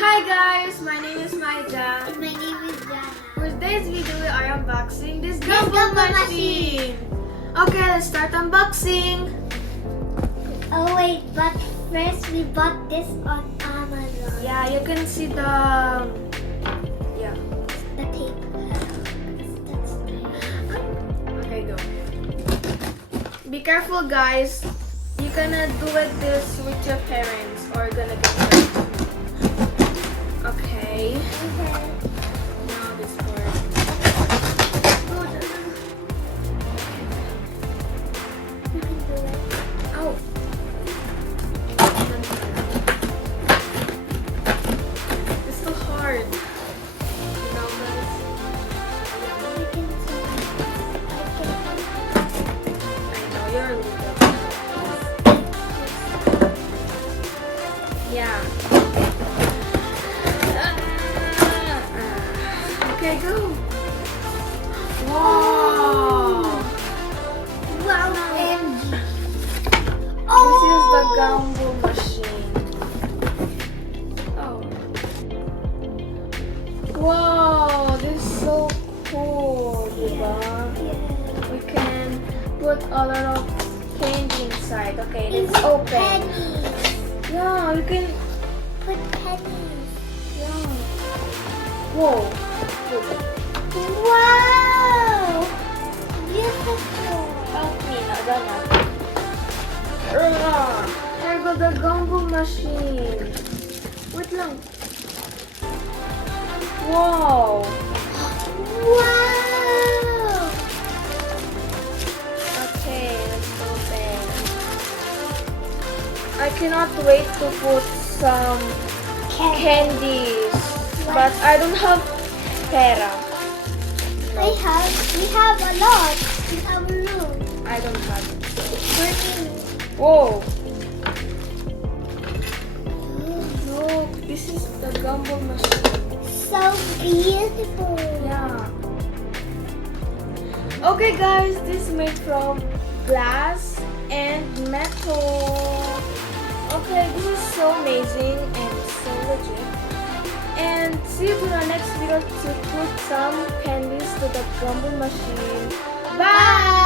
Hi guys, my name is Maija. And my name is Jana. For today's video, we are unboxing this Gumball Machine. Okay, let's start unboxing. Oh wait, but first we bought this on Amazon. Yeah, you can see the The tape. Okay, go. Be careful, guys. You gonna do this with your parents, or you're gonna get hurt. Okay. Now this part. You can do it. Oh. It's so hard. You know, guys. You can do I know you're a little. Yeah. Okay, go. Wow. Wow, MG. This is the Gumball Machine. Oh. Wow, this is so cool, diba? Yeah. We can put a lot of candy inside. Okay, let's Even open. pennies. Yeah, you can. Put pennies. Yeah. Whoa. Wow! Beautiful. Help me, Nadana. Here go the Gumball Machine. Wait lang. Wow. Wow! Okay, let's open. I cannot wait to put some candies, but I don't have pera. We have a lot in our room. I don't have it. For me. Whoa. Look, this is the Gumball Machine. So beautiful. Yeah. Okay guys, this is made from glass and metal. Okay, this is so amazing and so legit. And see you to the next video to put some candies to the Gumball Machine. Bye!